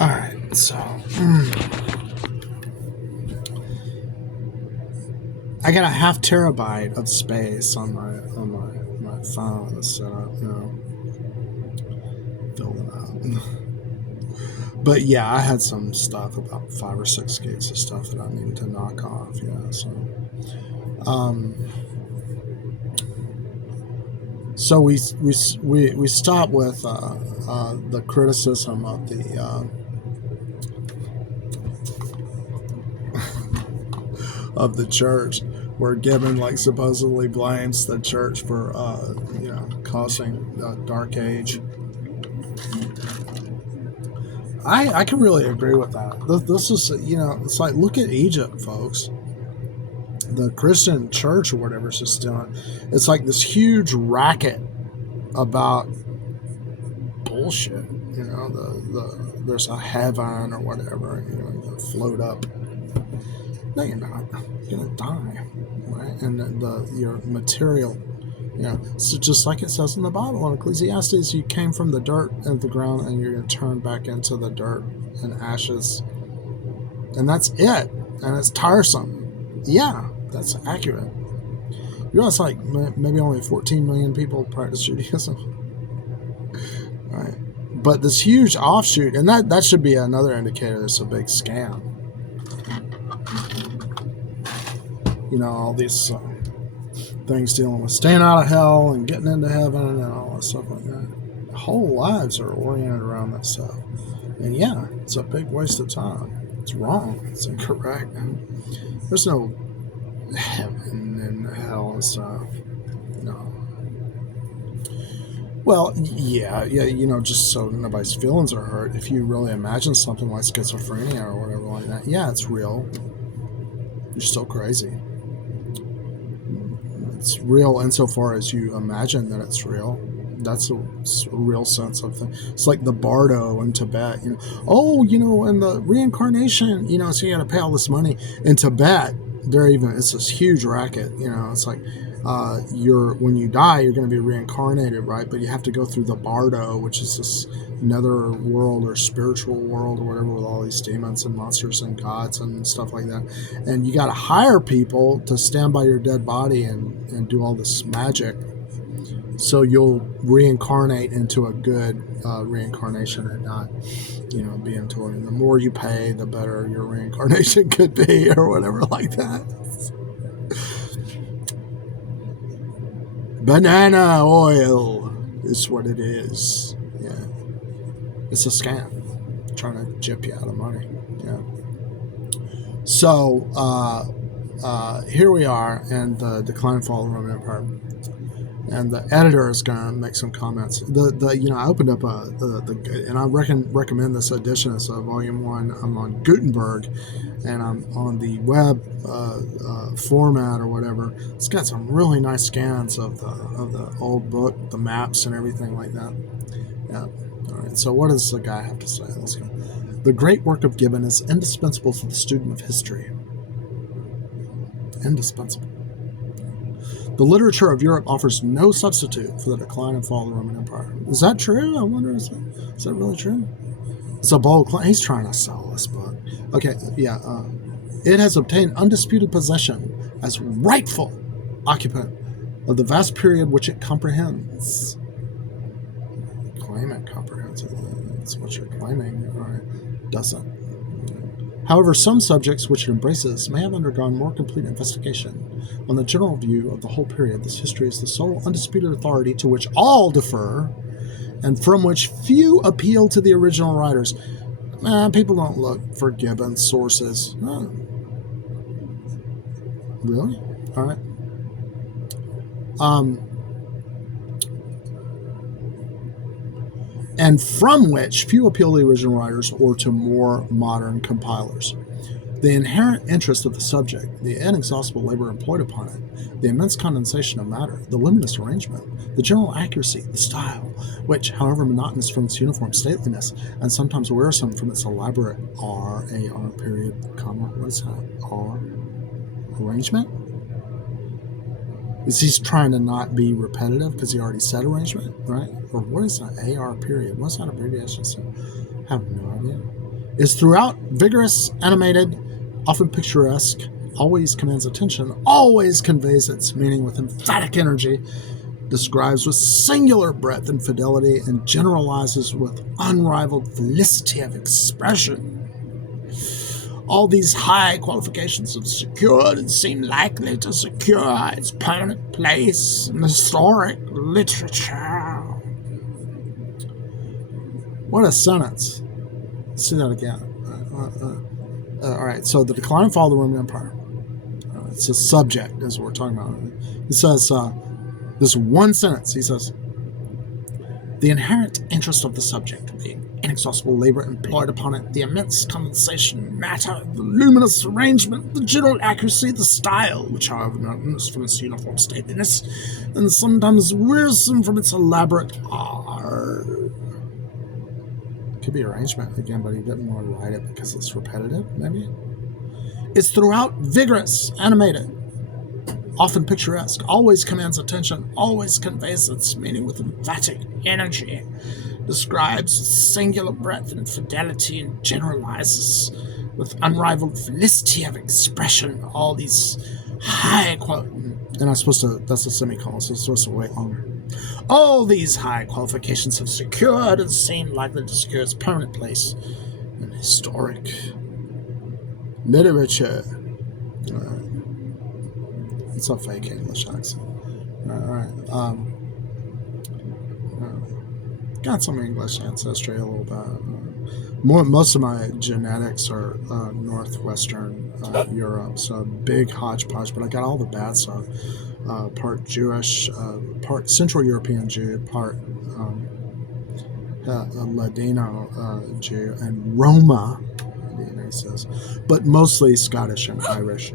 All right, so I got a half terabyte of space on my phone set up, filled it up. But yeah, I had some stuff, about 5 or 6 gigs of stuff that I needed to knock off. Yeah, um, so we stop with the criticism of the church, where Gibbon supposedly blames the church for causing the Dark Age. I can really agree with that. This is, it's like, look at Egypt, folks. The Christian church or whatever is just doing. It's like this huge racket about bullshit. There's a heaven or whatever. You float up. No, you're not. You're gonna die, right? And your material. So just like it says in the Bible in Ecclesiastes, you came from the dirt and the ground, and you're going to turn back into the dirt and ashes. And that's it. And it's tiresome. Yeah, that's accurate. You know, it's like maybe only 14 million people practice Judaism. Right. But this huge offshoot, and that should be another indicator it's a big scam. All these things dealing with staying out of hell and getting into heaven and all that stuff like that. Whole lives are oriented around that stuff. And yeah, it's a big waste of time. It's wrong. It's incorrect. And there's no heaven and hell and stuff. No. Well, yeah, just so nobody's feelings are hurt, if you really imagine something like schizophrenia or whatever like that, yeah, it's real. You're still crazy. It's real insofar as you imagine that it's real. That's a real sense of thing. It's like the bardo in Tibet. And the reincarnation, so you got to pay all this money. In Tibet, it's this huge racket. It's like when you die, you're going to be reincarnated, right? But you have to go through the bardo, which is this nether world or spiritual world or whatever, with all these demons and monsters and gods and stuff like that. And you got to hire people to stand by your dead body and do all this magic, so you'll reincarnate into a good reincarnation and not, being toward. And the more you pay, the better your reincarnation could be, or whatever like that. Banana oil is what it is. Yeah. It's a scam. Trying to gyp you out of money. Yeah. So, here we are in the Decline and Fall of the Roman Empire. And the editor is going to make some comments. I opened up and I recommend this edition. It's volume 1. I'm on Gutenberg, and I'm on the web format or whatever. It's got some really nice scans of the old book, the maps and everything like that. Yeah. All right. So what does the guy have to say? Let's go. The great work of Gibbon is indispensable for the student of history. Indispensable. The literature of Europe offers no substitute for the decline and fall of the Roman Empire. Is that true? I wonder, is that really true? It's a bold claim. He's trying to sell this book. Okay, yeah. It has obtained undisputed possession as rightful occupant of the vast period which it comprehends. Claim it comprehends it. That's what you're claiming, or it doesn't. However, some subjects which it embraces may have undergone more complete investigation. On the general view of the whole period, this history is the sole undisputed authority to which all defer, and from which few appeal to the original writers. People don't look for Gibbon's sources. Really? All right. And from which few appeal to the original writers or to more modern compilers. The inherent interest of the subject, the inexhaustible labor employed upon it, the immense condensation of matter, the luminous arrangement, the general accuracy, the style, which, however monotonous from its uniform stateliness, and sometimes wearisome from its elaborate R-A-R period, comma, what is that? R? Arrangement? Is he's trying to not be repetitive because he already said arrangement, right? Or what is that? AR period. What's that abbreviation? I have no idea. Is throughout vigorous, animated, often picturesque, always commands attention, always conveys its meaning with emphatic energy, describes with singular breadth and fidelity, and generalizes with unrivaled felicity of expression. All these high qualifications have secured and seem likely to secure its permanent place in historic literature. What a sentence. Let's see that again. All right, so the decline and fall of the Roman Empire. It's a subject, as we're talking about. He says, this one sentence, he says, the inherent interest of the subject, the inexhaustible labor employed upon it, the immense condensation matter, the luminous arrangement, the general accuracy, the style, which however monotonous from its uniform stateliness, and sometimes wearisome from its elaborate art. Could be arrangement again, but he didn't want to write it because it's repetitive, maybe? It's throughout vigorous, animated, often picturesque, always commands attention, always conveys its meaning with emphatic energy, describes with singular breadth and fidelity, and generalizes with unrivaled felicity of expression all these high and that's a semicolon, so it's supposed to wait longer. All these high qualifications have secured and seem likely to secure its permanent place in historic literature. It's a fake English accent. All right. Got some English ancestry a little bit. Most of my genetics are northwestern Europe, so big hodgepodge. But I got all the bad stuff. Part Jewish, part Central European Jew, part Ladino Jew, and Roma, DNA says, but mostly Scottish and Irish.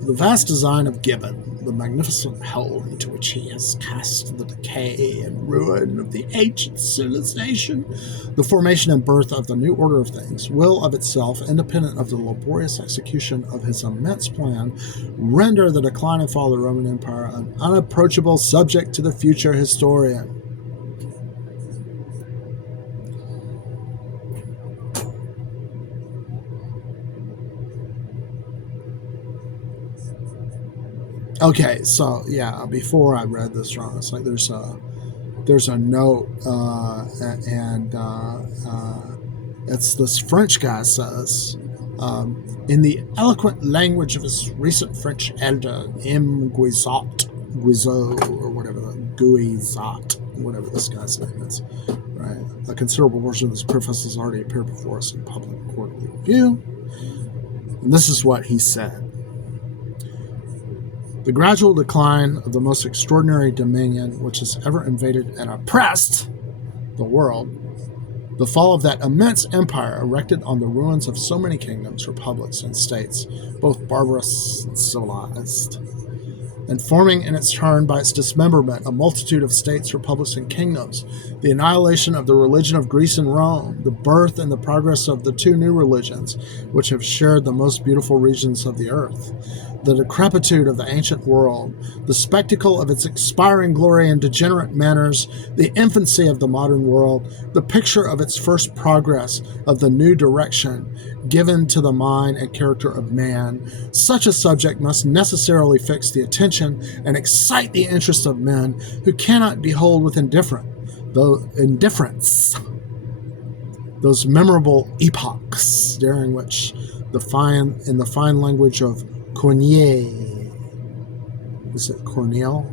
The vast design of Gibbon, the magnificent whole into which he has cast the decay and ruin of the ancient civilization, the formation and birth of the new order of things, will of itself, independent of the laborious execution of his immense plan, render the decline and fall of the Roman Empire an unapproachable subject to the future historian. Okay, so yeah, before I read this wrong, it's like there's a note, and it's this French guy says, in the eloquent language of his recent French elder, M. Guizot, or whatever, Guizot, whatever this guy's name is, right? A considerable portion of this preface has already appeared before us in public quarterly review, and this is what he said. The gradual decline of the most extraordinary dominion which has ever invaded and oppressed the world, the fall of that immense empire erected on the ruins of so many kingdoms, republics, and states, both barbarous and civilized, and forming in its turn by its dismemberment a multitude of states, republics, and kingdoms, the annihilation of the religion of Greece and Rome, the birth and the progress of the two new religions which have shared the most beautiful regions of the earth, the decrepitude of the ancient world, the spectacle of its expiring glory and degenerate manners, the infancy of the modern world, the picture of its first progress, of the new direction given to the mind and character of man, such a subject must necessarily fix the attention and excite the interest of men who cannot behold with indifference those memorable epochs during which in the fine language of Corneille. Is it Corneille?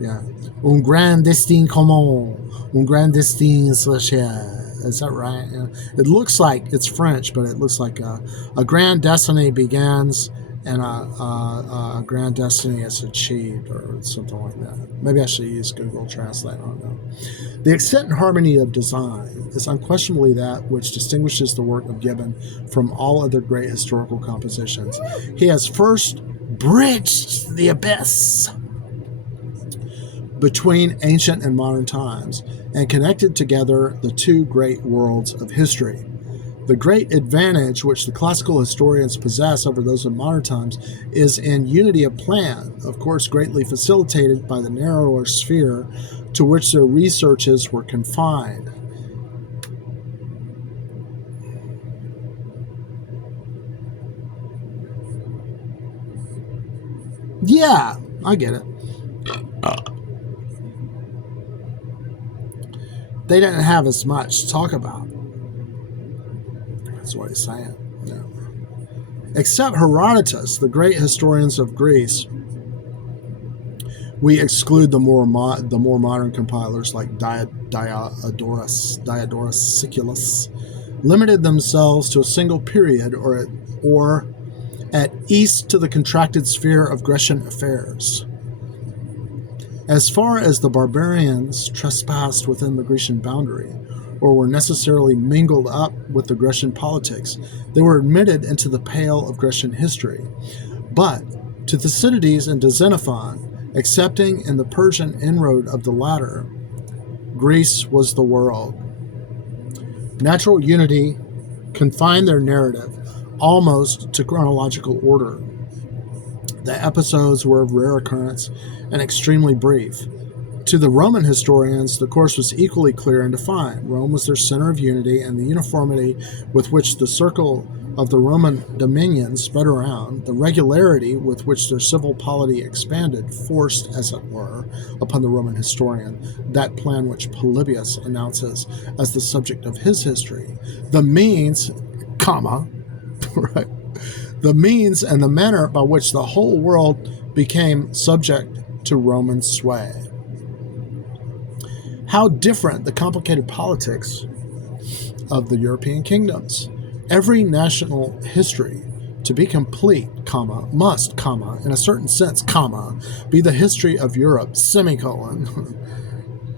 Yeah. Un grand destin commun. Un grand destin social. Is that right? Yeah. It looks like it's French, but it looks like a grand destiny begins and a grand destiny is achieved, or something like that. Maybe I should use Google Translate. I don't know. The extent and harmony of design is unquestionably that which distinguishes the work of Gibbon from all other great historical compositions. He has first bridged the abyss, between ancient and modern times and connected together the two great worlds of history. The great advantage which the classical historians possess over those of modern times is in unity of plan, of course greatly facilitated by the narrower sphere to which their researches were confined. Yeah, I get it. They didn't have as much to talk about. That's what he's saying. Yeah. Except Herodotus, the great historians of Greece, we exclude the more modern compilers like Diodorus Siculus, limited themselves to a single period or at east to the contracted sphere of Grecian affairs. As far as the barbarians trespassed within the Grecian boundary, or were necessarily mingled up with the Grecian politics, they were admitted into the pale of Grecian history. But to Thucydides and to Xenophon, excepting in the Persian inroad of the latter, Greece was the world. Natural unity confined their narrative almost to chronological order. The episodes were of rare occurrence and extremely brief. To the Roman historians, the course was equally clear and defined. Rome was their center of unity, and the uniformity with which the circle of the Roman dominion spread around, the regularity with which their civil polity expanded, forced, as it were, upon the Roman historian that plan which Polybius announces as the subject of his history. The means, right? The means and the manner by which the whole world became subject to Roman sway. How different the complicated politics of the European kingdoms. Every national history, to be complete, must, in a certain sense, be the history of Europe, semicolon.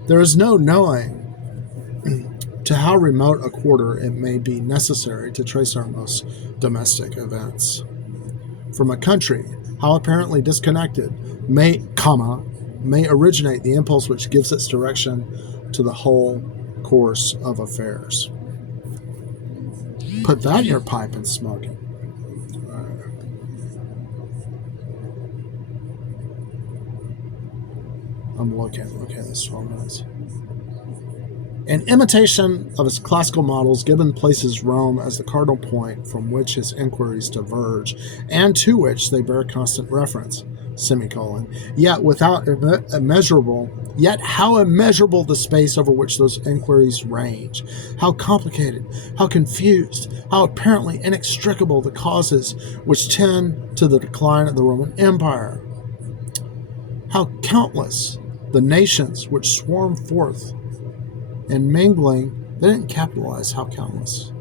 There is no knowing to how remote a quarter it may be necessary to trace our most domestic events. From a country, how apparently disconnected, may originate the impulse which gives its direction to the whole course of affairs. Put that in your pipe and smoke it. I'm looking. Okay, that's 12 minutes. In imitation of his classical models, Gibbon places Rome as the cardinal point from which his inquiries diverge, and to which they bear constant reference, semicolon. Yet how immeasurable the space over which those inquiries range, how complicated, how confused, how apparently inextricable the causes which tend to the decline of the Roman Empire, how countless the nations which swarm forth and mingling. They didn't capitalize how countless.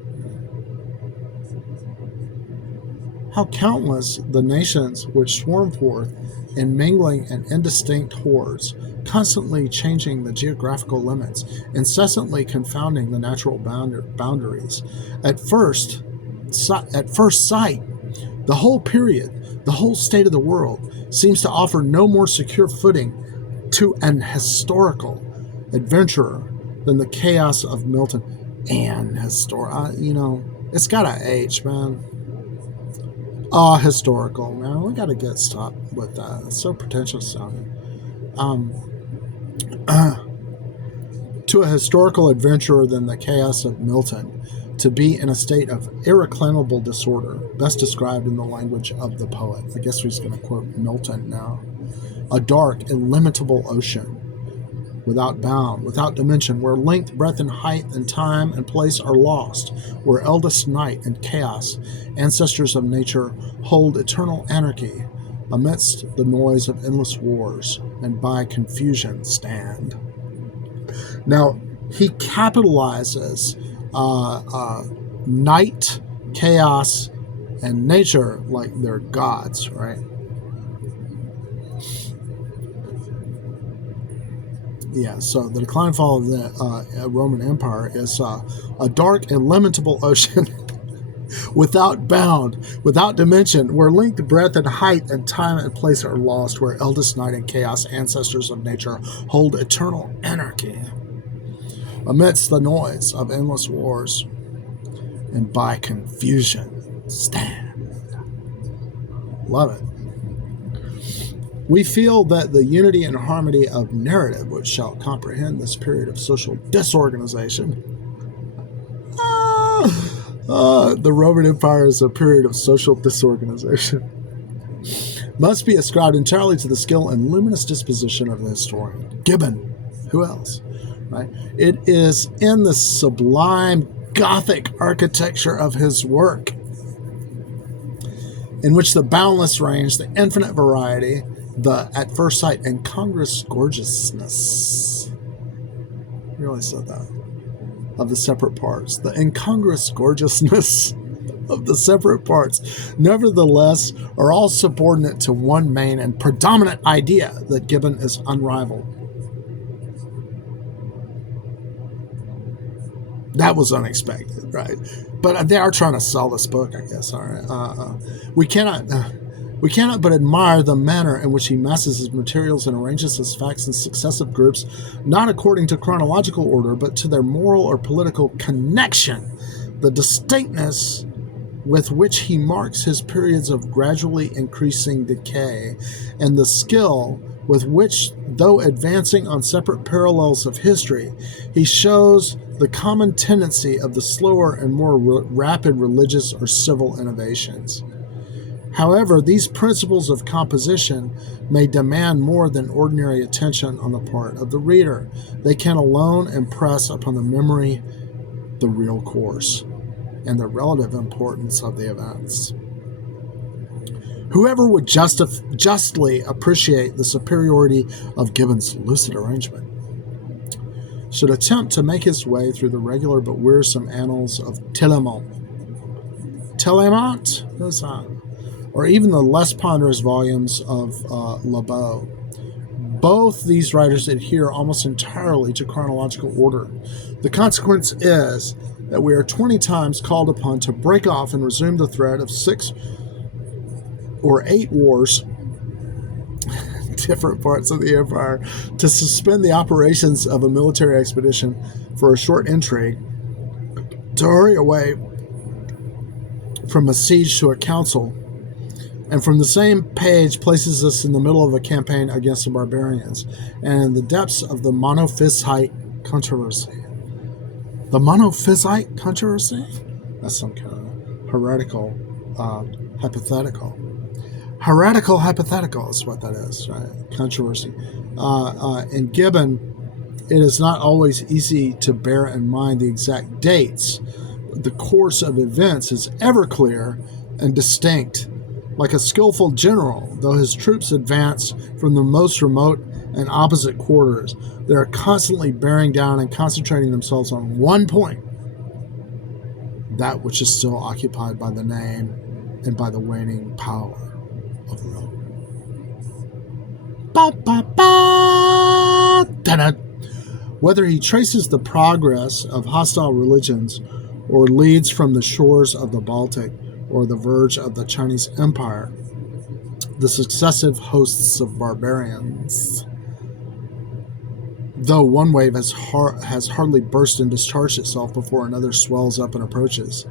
How countless the nations which swarm forth in mingling and indistinct hordes, constantly changing the geographical limits, incessantly confounding the natural boundaries. At first sight, the whole period, the whole state of the world, seems to offer no more secure footing to an historical adventurer than the chaos of Milton. It's got a H, man. Historical, man. We got to stop with that. It's so pretentious sounding. To a historical adventurer than the chaos of Milton, to be in a state of irreclaimable disorder, best described in the language of the poet. I guess we're just going to quote Milton now. A dark, illimitable ocean, without bound, without dimension, where length, breadth, and height, and time and place are lost, where eldest night and chaos, ancestors of nature, hold eternal anarchy, amidst the noise of endless wars, and by confusion stand. Now, he capitalizes night, chaos, and nature like they're gods, right? Yeah, so the decline and fall of the Roman Empire is a dark, illimitable ocean without bound, without dimension, where length, breadth, and height, and time and place are lost, where eldest night and chaos, ancestors of nature, hold eternal anarchy. Amidst the noise of endless wars, and by confusion stand. Love it. We feel that the unity and harmony of narrative which shall comprehend this period of social disorganization. The Roman Empire is a period of social disorganization. Must be ascribed entirely to the skill and luminous disposition of the historian. Gibbon. Who else? Right? It is in the sublime Gothic architecture of his work, in which the boundless range, the infinite variety, the, at first sight, incongruous gorgeousness, really said that, of the separate parts, the incongruous gorgeousness of the separate parts, nevertheless, are all subordinate to one main and predominant idea, that Gibbon is unrivaled. That was unexpected, right? But they are trying to sell this book, I guess. All right. We cannot but admire the manner in which he masses his materials and arranges his facts in successive groups, not according to chronological order, but to their moral or political connection, the distinctness with which he marks his periods of gradually increasing decay, and the skill with which, though advancing on separate parallels of history, he shows the common tendency of the slower and more rapid religious or civil innovations. However, these principles of composition may demand more than ordinary attention on the part of the reader. They can alone impress upon the memory the real course and the relative importance of the events. Whoever would justly appreciate the superiority of Gibbon's lucid arrangement should attempt to make his way through the regular but wearisome annals of Telemont, or even the less ponderous volumes of Lebeau. Both these writers adhere almost entirely to chronological order. The consequence is that we are 20 times called upon to break off and resume the thread of 6 or 8 wars, different parts of the empire, to suspend the operations of a military expedition for a short intrigue, to hurry away from a siege to a council, and from the same page places us in the middle of a campaign against the barbarians, and in the depths of the Monophysite controversy. The Monophysite controversy? That's some kind of heretical hypothetical. Heretical hypothetical is what that is, right? Controversy. In Gibbon, it is not always easy to bear in mind the exact dates. The course of events is ever clear and distinct. Like a skillful general, though his troops advance from the most remote and opposite quarters, they are constantly bearing down and concentrating themselves on one point, that which is still occupied by the name and by the waning power of Rome. Whether he traces the progress of hostile religions or leads from the shores of the Baltic or the verge of the Chinese Empire, the successive hosts of barbarians, though one wave has hardly burst and discharged itself before another swells up and approaches,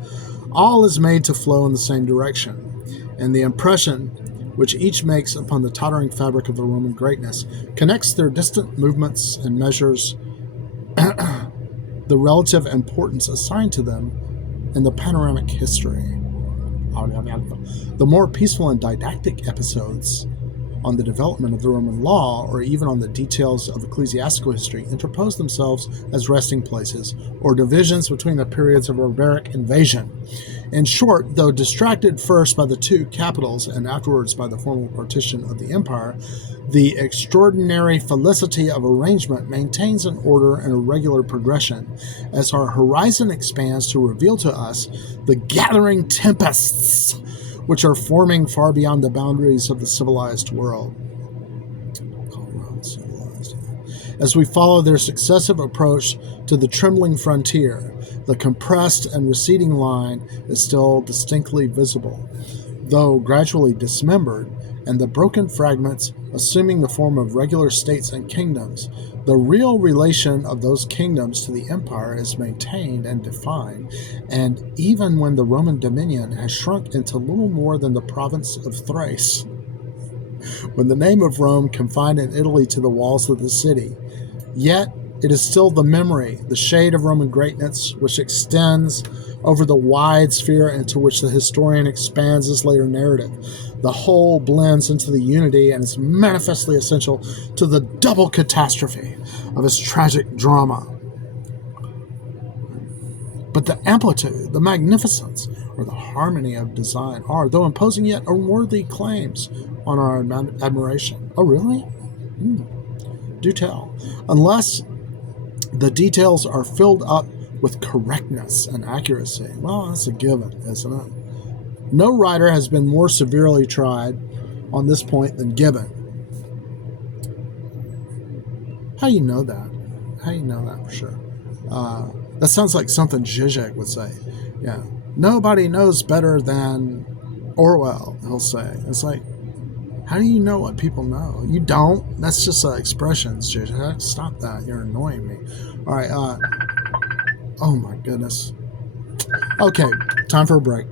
all is made to flow in the same direction, and the impression which each makes upon the tottering fabric of the Roman greatness connects their distant movements and measures the relative importance assigned to them in the panoramic history. The more peaceful and didactic episodes on the development of the Roman law, or even on the details of ecclesiastical history, interpose themselves as resting places, or divisions between the periods of barbaric invasion. In short, though distracted first by the two capitals and afterwards by the formal partition of the empire, the extraordinary felicity of arrangement maintains an order and a regular progression, as our horizon expands to reveal to us the gathering tempests which are forming far beyond the boundaries of the civilized world. As we follow their successive approach to the trembling frontier, The compressed and receding line is still distinctly visible, though gradually dismembered, and the broken fragments assuming the form of regular states and kingdoms. The real relation of those kingdoms to the empire is maintained and defined, and even when the Roman dominion has shrunk into little more than the province of Thrace, when the name of Rome confined in Italy to the walls of the city, yet it is still the memory, the shade of Roman greatness, which extends over the wide sphere into which the historian expands his later narrative. The whole blends into the unity and is manifestly essential to the double catastrophe of his tragic drama. But the amplitude, the magnificence, or the harmony of design are, though imposing, yet unworthy claims on our admiration. Oh, really? Do tell. Unless the details are filled up with correctness and accuracy. Well, that's a given, isn't it? No writer has been more severely tried on this point than Gibbon. How do you know that? How do you know that for sure? That sounds like something Zizek would say. Yeah. Nobody knows better than Orwell, he'll say. It's like, how do you know what people know? You don't. That's just expressions, Zizek. Stop that. You're annoying me. All right. Oh, my goodness. Okay. Time for a break.